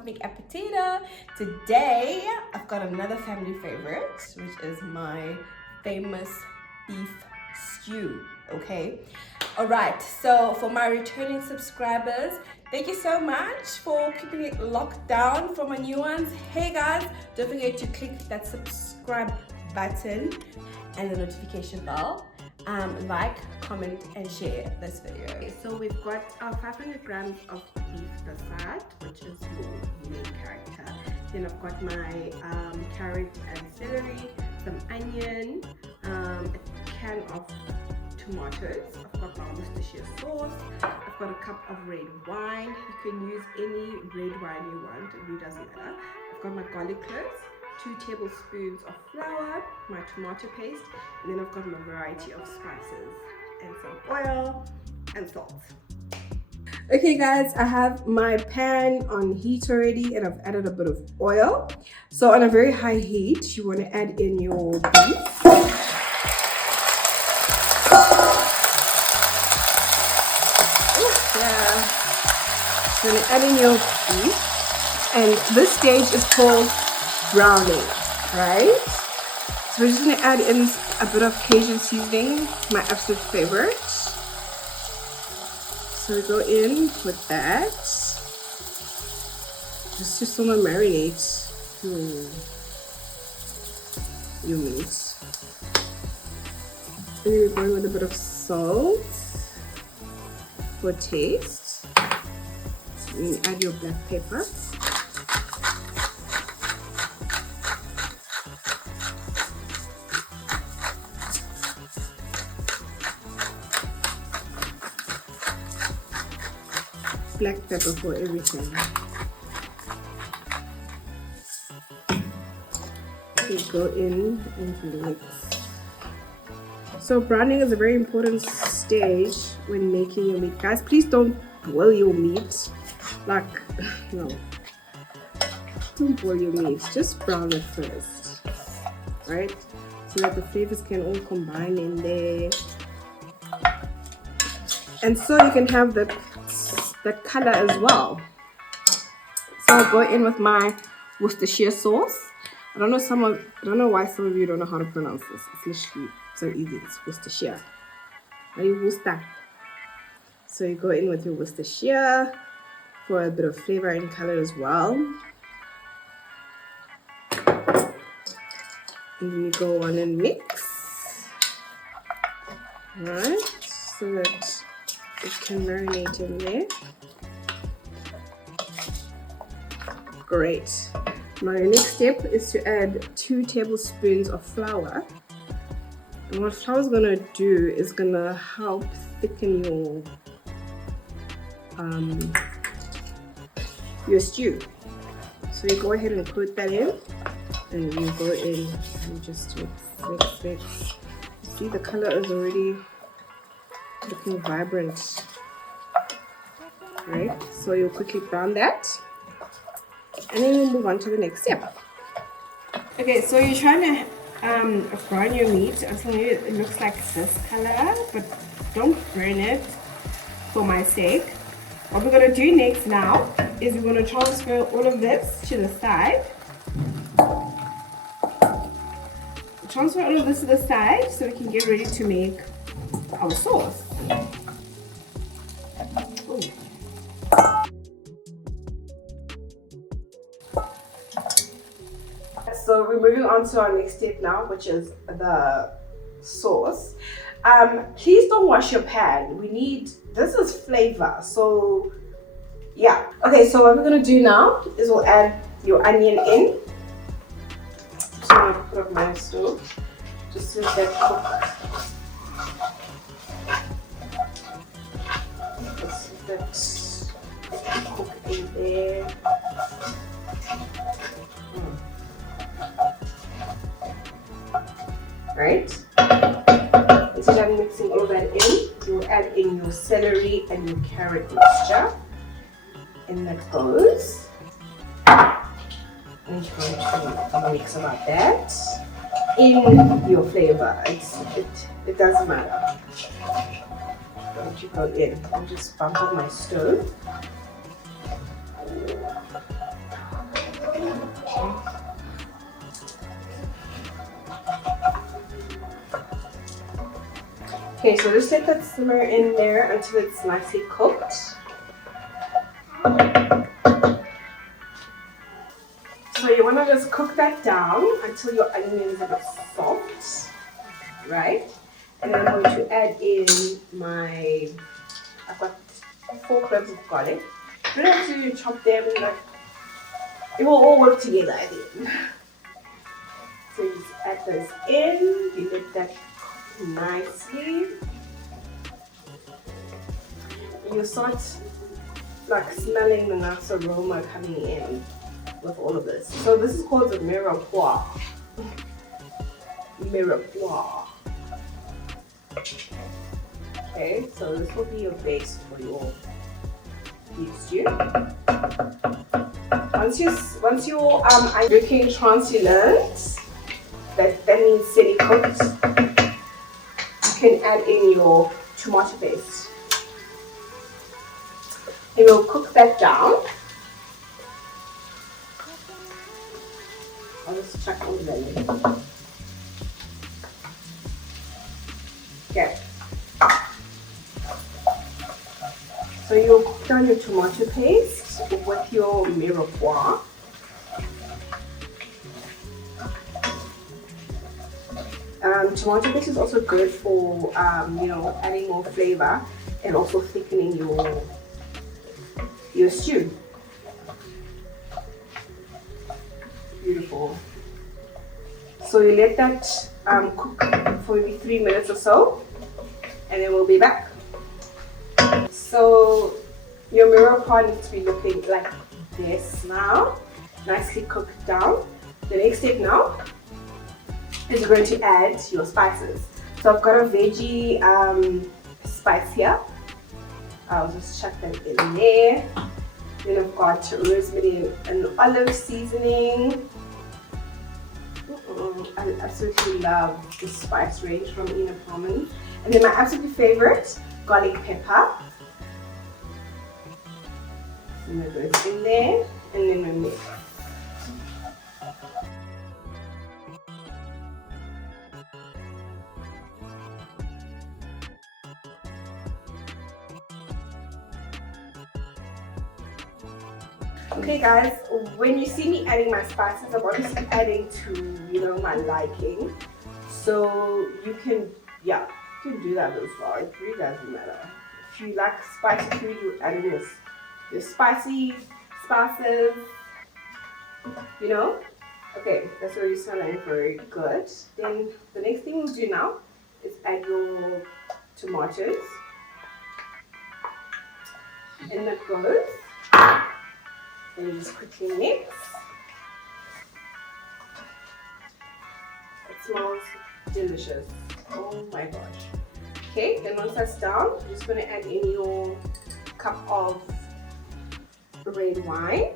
Something Appetito. Today I've got another family favorite, which is my famous beef stew. Okay, all right, so for my returning subscribers, thank you so much for keeping it locked down. For my new ones, hey guys, don't forget to click that subscribe button and the notification bell. Like, comment and share this video. Okay, so we've got our 500 grams of beef dasad, which is your main character. Then I've got my carrot and celery, some onion, a can of tomatoes. I've got my Worcestershire sauce. I've got a cup of red wine. You can use any red wine you want, it really doesn't matter. I've got my garlic cloves, 2 tablespoons of flour, my tomato paste, and then I've got my variety of spices and some oil and salt. Okay guys, I have my pan on heat already and I've added a bit of oil. So on a very high heat, you want to add in your beef. Yeah. So you're adding your beef, and this stage is called browning, right? So we're just going to add in a bit of Cajun seasoning, my absolute favorite. So we go in with that, just to sort of marinate your meat. And then we're going with a bit of salt for taste. So you add your black pepper. Black pepper for everything. We go in and mix. So browning is a very important stage when making your meat. Guys, please don't boil your meat. Like, no. Don't boil your meat. Just brown it first. Right? So that the flavors can all combine in there. And so you can have that color as well. So I'll go in with my Worcestershire sauce. I don't know why some of you don't know how to pronounce this. It's literally so easy. It's Worcestershire. Are you Worcester? So you go in with your Worcestershire for a bit of flavor and color as well. And then you go on and mix. Right? So that it can marinate in there. Great. Now your next step is to add 2 tablespoons of flour. And what flour is gonna do is gonna help thicken your stew. So you go ahead and put that in, and you go in and just mix. See, the color is already looking vibrant, right? So you'll quickly brown that, and then we'll move on to the next step. Okay, so you're trying to brown your meat until it looks like this color, but don't burn it for my sake. What we're gonna do next now is we're gonna transfer all of this to the side. Transfer all of this to the side so we can get ready to make our sauce. Ooh. So we're moving on to our next step now, which is the sauce. Please don't wash your pan. This is flavor, so yeah. Okay, so what we're gonna do now is we'll add your onion in. Just gonna put up my stove just to let that cook. Let's let that cook in there. Right? Instead of mixing all that in, you'll add in your celery and your carrot mixture. And that goes. And you're going to mix about that in your flavor. It doesn't matter. Don't you go in. I'll just bump up my stove. Okay, so just let that simmer in there until it's nicely cooked. So you want to just cook that down until your onions are soft, right? And then I'm going to add in I've got 4 cloves of garlic. You don't have to chop them, like, it will all work together at the end. So you just add those in, you let that cook nicely. You start like smelling the nice aroma coming in with all of this. So this is called the mirepoix. Mirepoix. Okay, so this will be your base for your beef stew. Once you're looking translucent, that means semi-cooked, you can add in your tomato paste. And we'll cook that down. I'll just chuck on the lid. Okay. So you'll cook down your tomato paste with your mirepoix. Tomato paste is also good for adding more flavor and also thickening your stew. Beautiful. So you let that cook for maybe 3 minutes or so, and then we'll be back. So your mirepoix needs to be looking like this now, nicely cooked down. The next step now is you're going to add your spices. So I've got a veggie spice here. I'll just chuck that in there. Then I've got rosemary and olive seasoning. I absolutely love the spice range from Ina Palmen. And then my absolute favorite, garlic pepper. I'm going to go in there, and then my mix. Okay guys, when you see me adding my spices, I'm obviously adding to, my liking. So you can do that as well. It really doesn't matter. If you like spicy food, you add in your spicy spices, Okay, that's already smelling very good. Then the next thing we'll do now is add your tomatoes. And that goes. And you just quickly mix. It smells delicious. Oh my gosh. Okay, then once that's down, you're just going to add in your cup of red wine.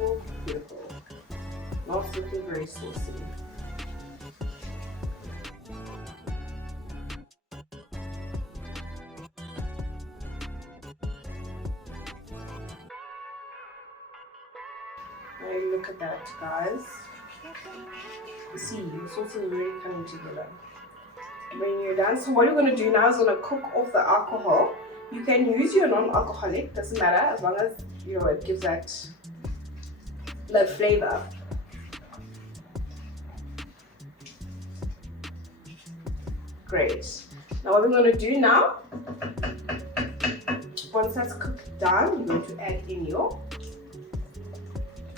Oh, beautiful. Now it's looking very saucy. Look at that, guys. See, the sauce is really coming together. When you're done, so what you're going to do now is going to cook off the alcohol. You can use your non-alcoholic, doesn't matter, as long as it gives that flavor. Great. Now what we're going to do now, once that's cooked down, you're going to add in your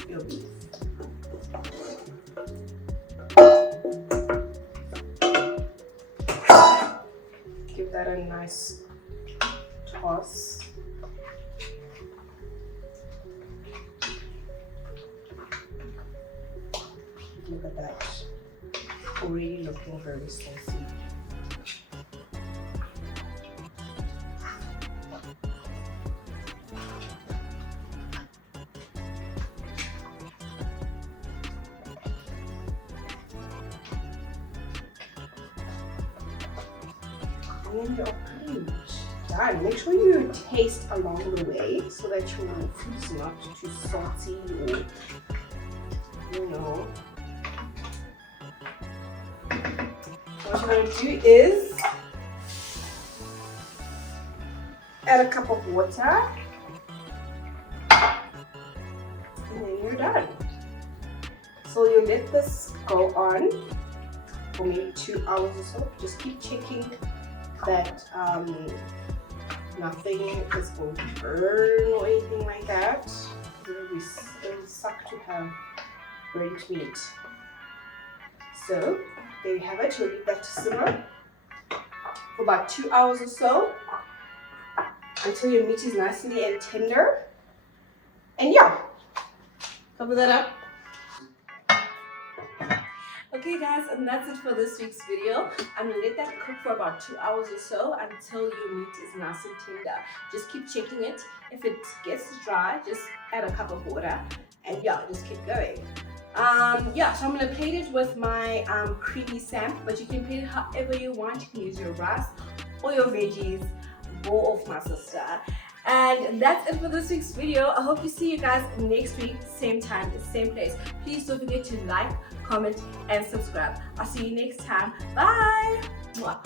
beef. Give that a nice toss. Look at that. Already looking very saucy. And then you're pretty much done. Make sure you taste along the way so that your food is not too salty or, you know. What you're going to do is add a cup of water, and then you're done. So you let this go on for maybe 2 hours or so. Just keep checking that nothing is going to burn or anything like that. It'll suck to have burnt meat. So there you have it. You'll leave that to simmer for about 2 hours or so until your meat is nicely and tender. And yeah, cover that up. Okay guys, and that's it for this week's video. I'm gonna let that cook for about 2 hours or so until your meat is nice and tender. Just keep checking it. If it gets dry, just add a cup of water, and yeah, just keep going. Yeah, so I'm gonna plate it with my creamy samp, but you can plate it however you want. You can use your rice or your veggies. Go off, my sister. And that's it for this week's video. I hope to see you guys next week, same time, same place. Please don't forget to like, comment, and subscribe. I'll see you next time. Bye. Mwah.